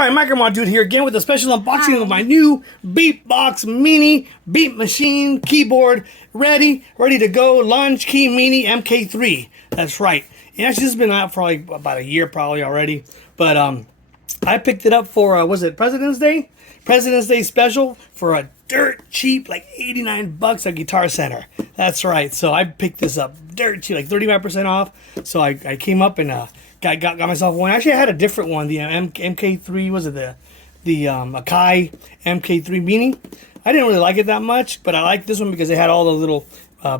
Alright, Micromod Dude here again with a special unboxing of my new Beatbox Mini Beat Machine keyboard. Ready to go. Launchkey Mini MK3. That's right. It actually has been out for like about a year probably already. But I picked it up for, was it President's Day? President's Day special for a dirt cheap, like 89 bucks at Guitar Center. That's right. So I picked this up dirt cheap, like 35% off. So I came up and got myself one. Actually, I had a different one. The MK3, was it the Akai MK3 Mini? I didn't really like it that much, but I like this one because it had all the little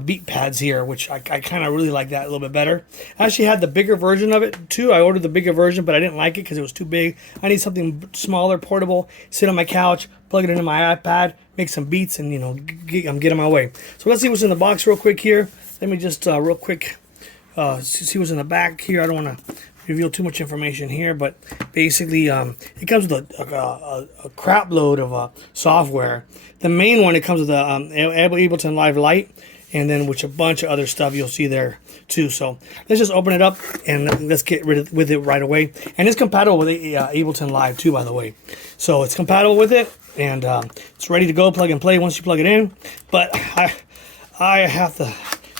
beat pads here, which I kind of really like that a little bit better. I actually had the bigger version of it too. I ordered the bigger version, but I didn't like it because it was too big. I need something smaller, portable, sit on my couch, plug it into my iPad, make some beats, and get on my way. So let's see what's in the box real quick here. Let me just real quick see what's in the back here. I don't want to reveal too much information here, but basically it comes with a crap load of software. The main one, it comes with the Ableton Live Lite, and then with a bunch of other stuff you'll see there too. So let's just open it up and let's get rid with it right away. And it's compatible with Ableton Live too, by the way. So it's compatible with it, and it's ready to go, plug and play once you plug it in. But I have to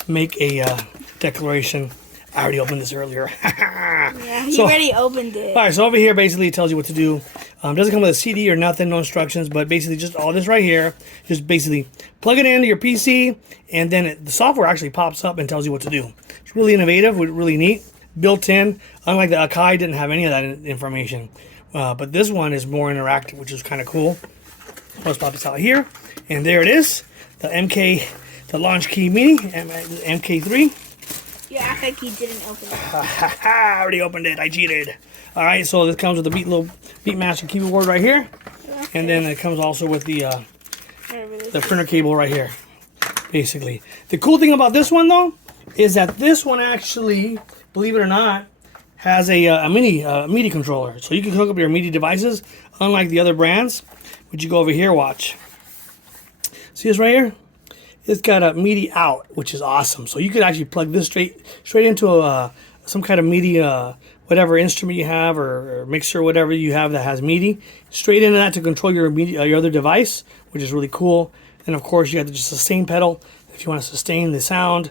make a declaration. I already opened this earlier. Yeah, you already opened it. Alright, so over here basically it tells you what to do. Doesn't come with a CD or nothing, no instructions, but basically just all this right here. Just basically plug it into your PC, and then the software actually pops up and tells you what to do. It's really innovative, really neat, built in. Unlike the Akai, didn't have any of that information. But this one is more interactive, which is kind of cool. Let's pop this out here, and there it is. The Launchkey Mini, MK3. You act like you didn't open it. I already opened it. I cheated. All right, so this comes with the Beatmaster keyboard right here, and then it comes also with the printer cable right here. Basically, the cool thing about this one though is that this one actually, believe it or not, has a MIDI controller, so you can hook up your MIDI devices. Unlike the other brands, would you go over here? Watch. See this right here? It's got a MIDI out, which is awesome. So you could actually plug this straight into some kind of MIDI, whatever instrument you have or mixer, whatever you have that has MIDI, straight into that to control your your other device, which is really cool. And of course, you have the sustain pedal if you want to sustain the sound,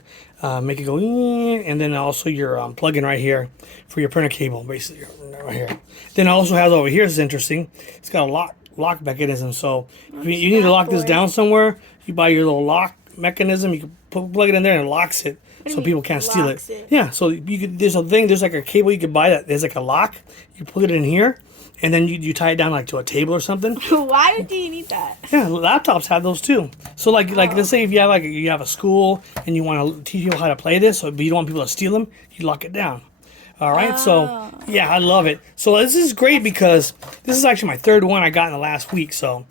make it go, and then also your plug-in right here for your printer cable, basically right here. Then it also has over here, this is interesting. It's got a lock mechanism. So if you need to lock this down somewhere, you buy your little lock mechanism. You can plug it in there and it locks it, so people can't steal it. Yeah, so you could. There's like a cable you could buy that there's like a lock. You put it in here, and then you tie it down like to a table or something. Why do you need that? Yeah, laptops have those too. So like let's say if you have a school and you want to teach people how to play this, but you don't want people to steal them, you lock it down. All right, so yeah, I love it. So this is great because this is actually my third one I got in the last week. So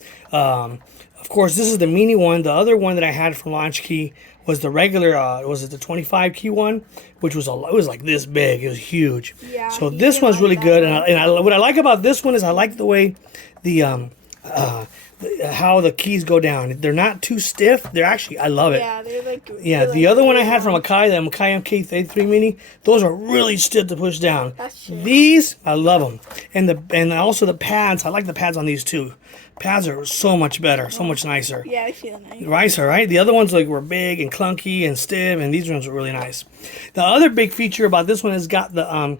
of course, this is the mini one. The other one that I had from Launchkey was the regular, was it the 25 key one, which was it was like this big. It was huge. Yeah. So this one's really good, and what I like about this one is I like the way how the keys go down. They're not too stiff. They're actually, I love it. Yeah, they're like. Yeah, the other one I had from Akai, the Akai MK3 Mini, those are really stiff to push down. That's true. These, I love them, and also the pads. I like the pads on these too. Pads are so much better, so much nicer. Yeah, I feel nice. Nicer, right? The other ones were big and clunky and stiff, and these ones were really nice. The other big feature about this one has got the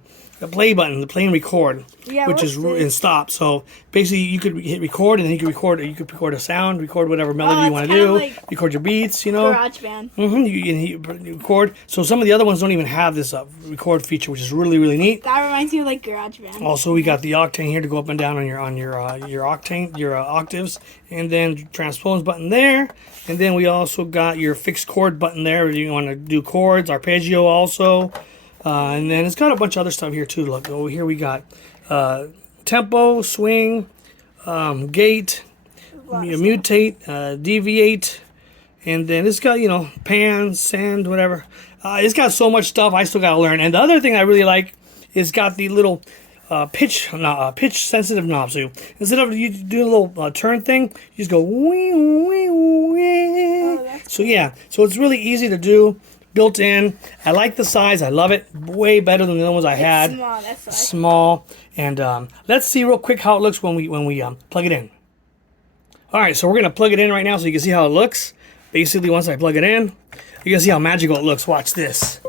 play button, the play and record, which is in stop. So basically, you could hit record, and then you could record a sound, record whatever melody you want to do, like record your beats, GarageBand. You record. So some of the other ones don't even have this record feature, which is really, really neat. That reminds me of like GarageBand. Also, we got the octane here to go up and down on your octane, your octaves, and then transpose button there. And then we also got your fixed chord button there if you want to do chords, arpeggio also. And then it's got a bunch of other stuff here too. Look, over here we got tempo, swing, gate, mutate, deviate, and then it's got, pan, send, whatever. It's got so much stuff I still got to learn. And the other thing I really like is got the little pitch sensitive knob. So instead of you do a little turn thing, you just go wee, wee, wee. So yeah, so it's really easy to do. built in. I like the size. I love it. Way better than the other ones I had. Small, that's why. Small. And let's see real quick how it looks when we plug it in. All right, so we're gonna plug it in right now so you can see how it looks. Basically, once I plug it in, you can see how magical it looks. Watch this.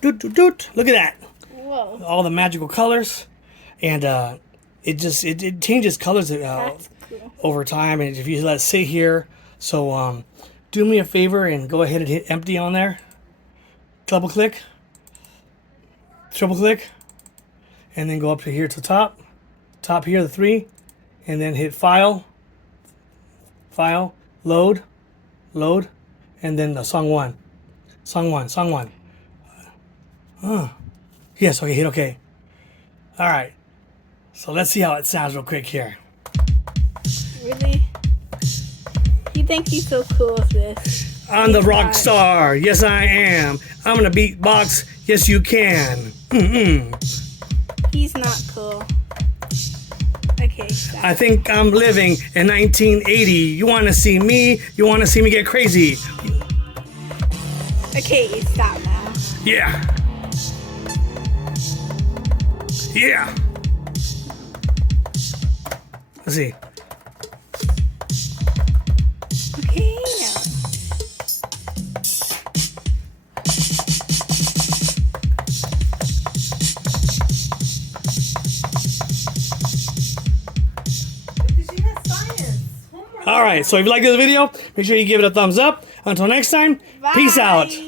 Doot, doot, doot. Look at that. Whoa. All the magical colors, and it changes colors That's cool. over time. And if you let it sit here, so do me a favor and go ahead and hit empty on there. Double click, triple click, and then go up to here to the top. Top here, the 3, and then hit file, load, and then the song 1. Yes, okay, hit okay. All right, so let's see how it sounds real quick here. Really? You think he's so cool with this? I'm the rock star, yes I am. I'm gonna beatbox, yes you can. He's not cool. Okay, stop. I think I'm living in 1980. You wanna see me? You wanna see me get crazy? Okay, stop now. Yeah. Yeah. Let's see. Okay. All right, so if you like this video, make sure you give it a thumbs up. Until next time, peace out. Bye.